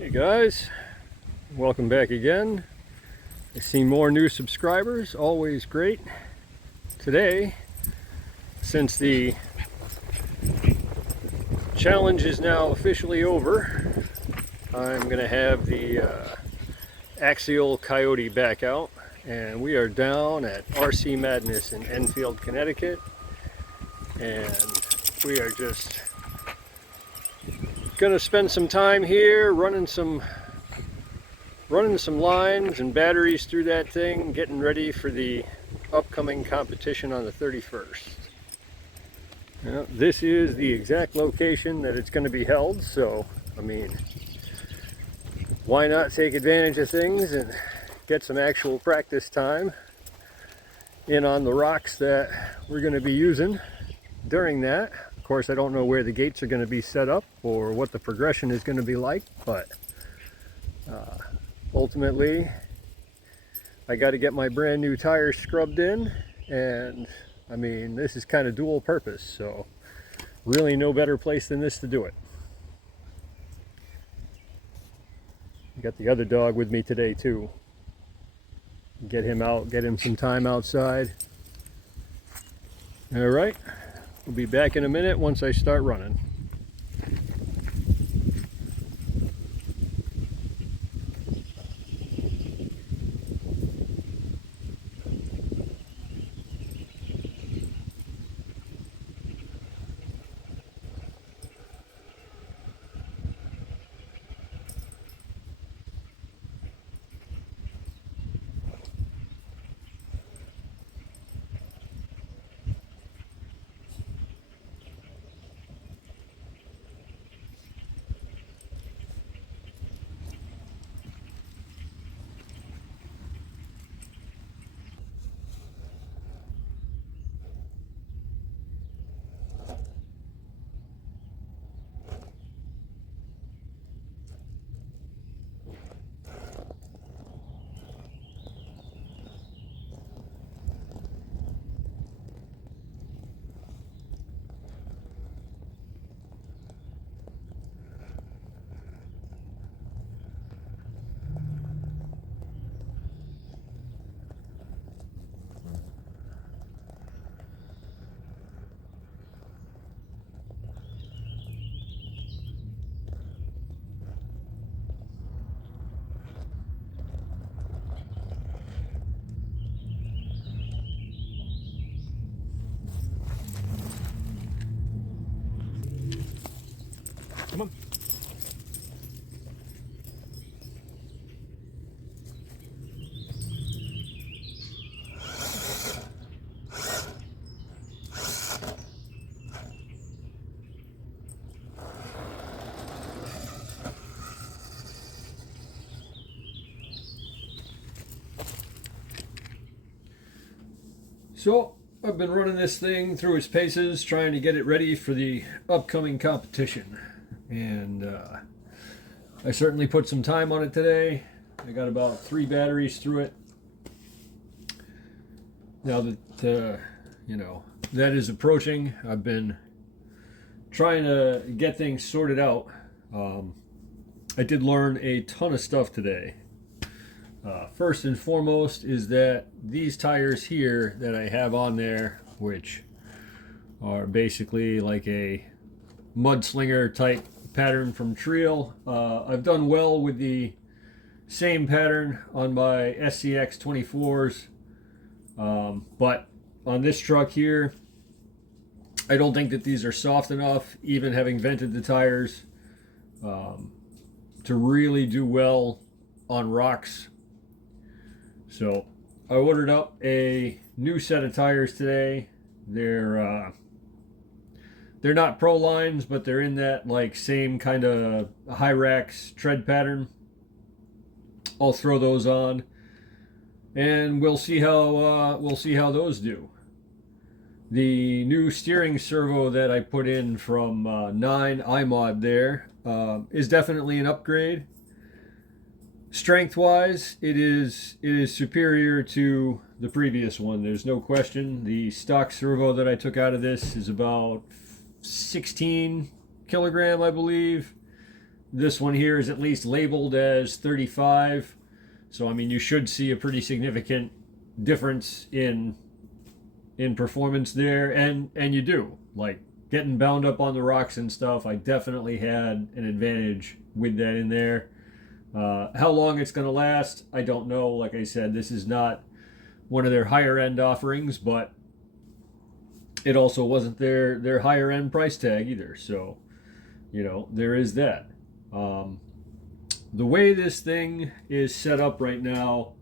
Hey guys, welcome back again. I see more new subscribers, always great. Today, since the challenge is now officially over, I'm going to have the axial coyote back out, and we are down at RC Madness in Enfield, Connecticut, and we are just going to spend some time here running some lines and batteries through that thing, getting ready for the upcoming competition on the 31st. Now, this is the exact location that it's going to be held, so I mean, why not take advantage of things and get some actual practice time in on the rocks that we're going to be using during that. Of course, I don't know where the gates are going to be set up or what the progression is going to be like, but ultimately I got to get my brand new tires scrubbed in, and I mean, this is kind of dual purpose, so really no better place than this to do it. I got the other dog with me today too. Get him out, get him some time outside. All right, we'll be back in a minute once I start running. Come on. So I've been running this thing through its paces, trying to get it ready for the upcoming competition, and I certainly put some time on it today. I got about 3 batteries through it. Now that that is approaching, I've been trying to get things sorted out. I did learn a ton of stuff today. First and foremost is that these tires here that I have on there, which are basically like a mudslinger type pattern from Trail, I've done well with the same pattern on my SCX 24s, but on this truck here, I don't think that these are soft enough, even having vented the tires, to really do well on rocks. So I ordered up a new set of tires today. They're not Pro lines, but they're in that like same kind of Hyrax tread pattern. I'll throw those on, and we'll see how those do. The new steering servo that I put in from 9 iMod there is definitely an upgrade. Strength wise, it is superior to the previous one. There's no question. The stock servo that I took out of this is about 16 kilogram, I believe. This one here is at least labeled as 35. So I mean, you should see a pretty significant difference in performance there, and you do. Like getting bound up on the rocks and stuff, I definitely had an advantage with that in there. How long it's going to last, I don't know. Like I said, this is not one of their higher end offerings, but it also wasn't their higher end price tag either. So, there is that. The way this thing is set up right now,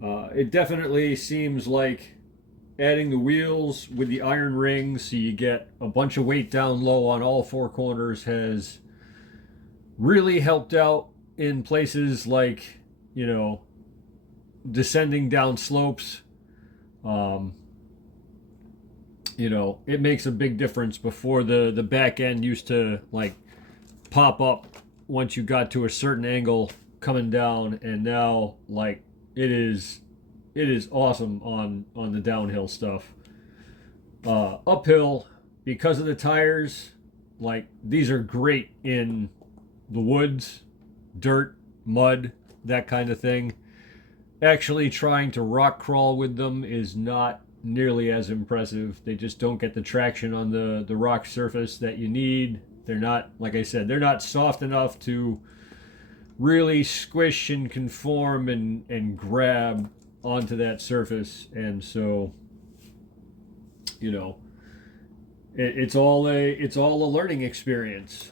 it definitely seems like adding the wheels with the iron rings so you get a bunch of weight down low on all four corners has really helped out in places like, descending down slopes. It makes a big difference. Before the back end used to like pop up once you got to a certain angle coming down, and now like it is awesome on the downhill stuff. Uphill, because of the tires, like these are great in the woods, dirt, mud, that kind of thing. Actually trying to rock crawl with them is not nearly as impressive. They just don't get the traction on the rock surface that you need. They're not, like I said, they're not soft enough to really squish and conform and grab onto that surface. And so, it's all a learning experience.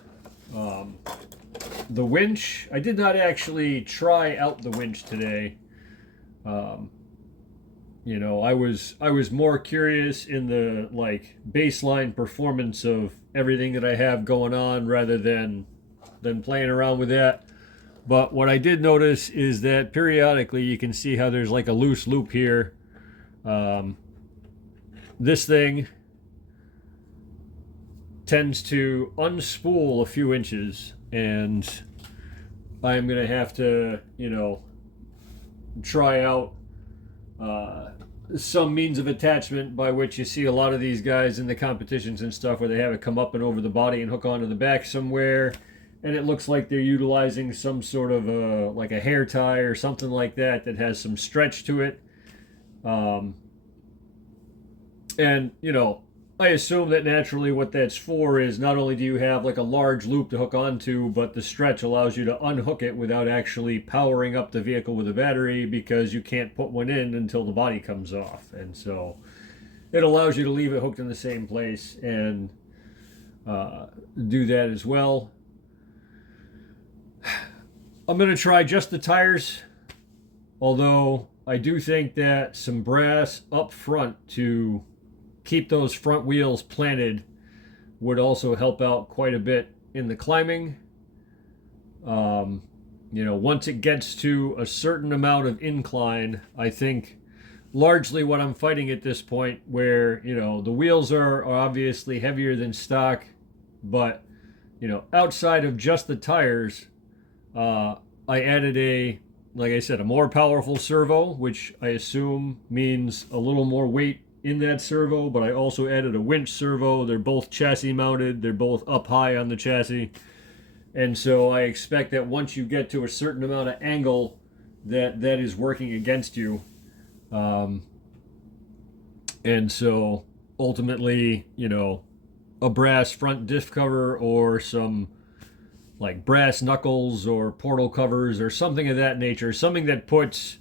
The winch, I did not actually try out the winch today. I was more curious in the like baseline performance of everything that I have going on rather than playing around with that. But what I did notice is that periodically you can see how there's like a loose loop here. This thing tends to unspool a few inches, and I'm going to have to, try out some means of attachment by which you see a lot of these guys in the competitions and stuff where they have it come up and over the body and hook onto the back somewhere. And it looks like they're utilizing some sort of like a hair tie or something like that has some stretch to it. And, I assume that naturally what that's for is not only do you have like a large loop to hook onto, but the stretch allows you to unhook it without actually powering up the vehicle with a battery, because you can't put one in until the body comes off. And so it allows you to leave it hooked in the same place and do that as well. I'm going to try just the tires, although I do think that some brass up front to keep those front wheels planted would also help out quite a bit in the climbing. Once it gets to a certain amount of incline, I think largely what I'm fighting at this point, where, the wheels are obviously heavier than stock, but, outside of just the tires, I added like I said, a more powerful servo, which I assume means a little more weight in that servo, but I also added a winch servo. They're both chassis mounted. They're both up high on the chassis. And so I expect that once you get to a certain amount of angle, that is working against you. And so ultimately, a brass front diff cover or some like brass knuckles or portal covers or something of that nature, something that puts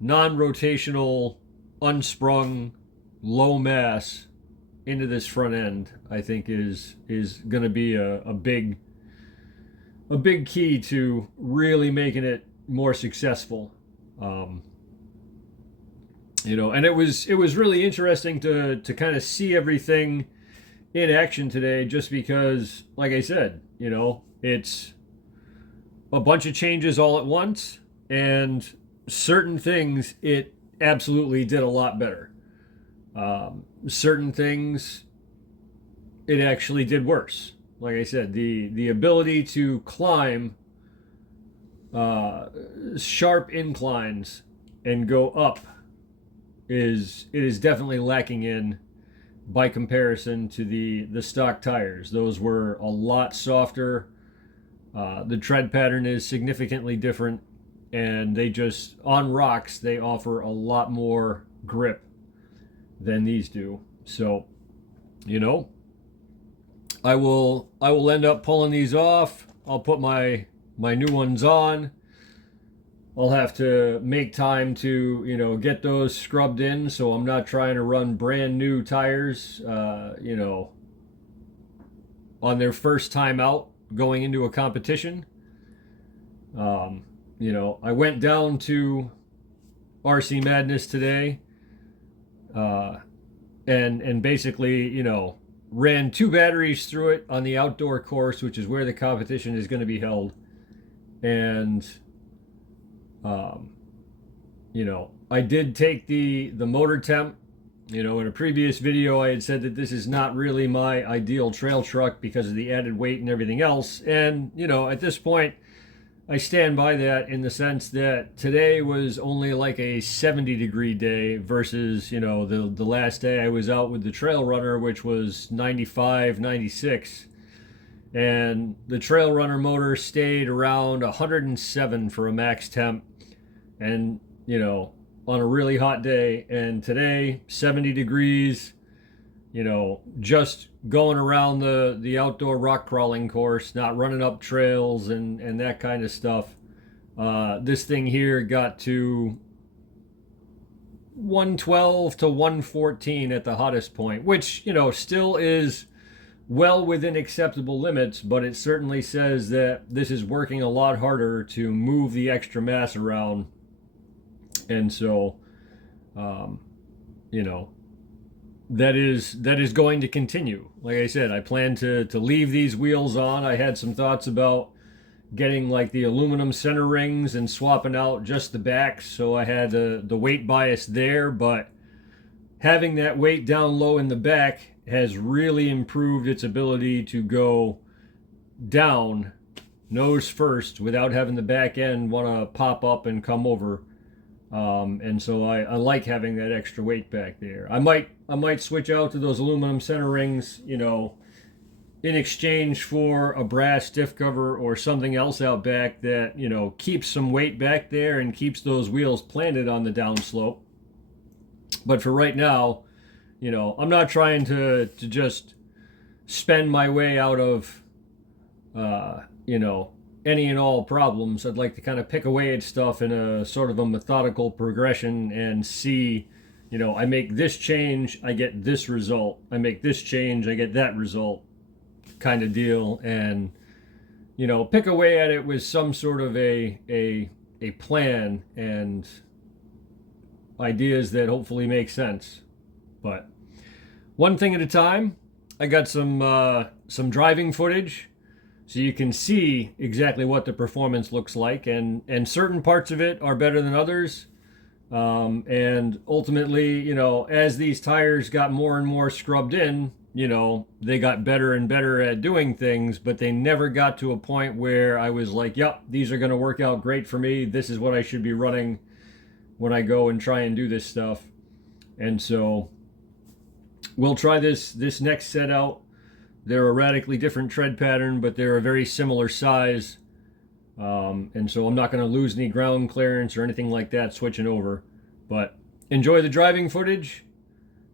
non-rotational, unsprung, low mass into this front end, I think is going to be a big key to really making it more successful. And it was really interesting to kind of see everything in action today, just because, like I said, it's a bunch of changes all at once, and certain things it absolutely did a lot better. Certain things it actually did worse. Like I said, the ability to climb sharp inclines and go up is definitely lacking in by comparison to the stock tires. Those were a lot softer, The tread pattern is significantly different, and they just, on rocks, they offer a lot more grip than these do. So, you know, I will end up pulling these off. I'll put my new ones on. I'll have to make time to, get those scrubbed in, so I'm not trying to run brand new tires, on their first time out going into a competition. I went down to RC Madness today, and basically, ran 2 batteries through it on the outdoor course, which is where the competition is going to be held. And I did take the motor temp. In a previous video, I had said that this is not really my ideal trail truck because of the added weight and everything else. And, at this point, I stand by that in the sense that today was only like a 70-degree day versus, the last day I was out with the trail runner, which was 95, 96. And the trail runner motor stayed around 107 for a max temp. And, on a really hot day. And today, 70 degrees, just going around the outdoor rock crawling course, not running up trails and that kind of stuff. This thing here got to 112 to 114 at the hottest point, which, still is well within acceptable limits, but it certainly says that this is working a lot harder to move the extra mass around. And so, that is going to continue. Like I said, I plan to leave these wheels on. I had some thoughts about getting like the aluminum center rings and swapping out just the backs, so I had the weight bias there, but having that weight down low in the back has really improved its ability to go down nose first without having the back end want to pop up and come over. And so I like having that extra weight back there. I might switch out to those aluminum center rings, in exchange for a brass diff cover or something else out back that, keeps some weight back there and keeps those wheels planted on the downslope. But for right now, I'm not trying to just spend my way out of, any and all problems. I'd like to kind of pick away at stuff in a sort of a methodical progression and see, I make this change, I get this result. I make this change, I get that result, kind of deal. And, pick away at it with some sort of a plan and ideas that hopefully make sense. But one thing at a time. I got some driving footage, so you can see exactly what the performance looks like, and certain parts of it are better than others. And ultimately, as these tires got more and more scrubbed in, they got better and better at doing things, but they never got to a point where I was like, yep, these are going to work out great for me. This is what I should be running when I go and try and do this stuff. And so we'll try this next set out. They're a radically different tread pattern, but they're a very similar size. And so I'm not going to lose any ground clearance or anything like that switching over. But enjoy the driving footage.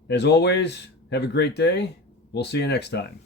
As always, have a great day. We'll see you next time.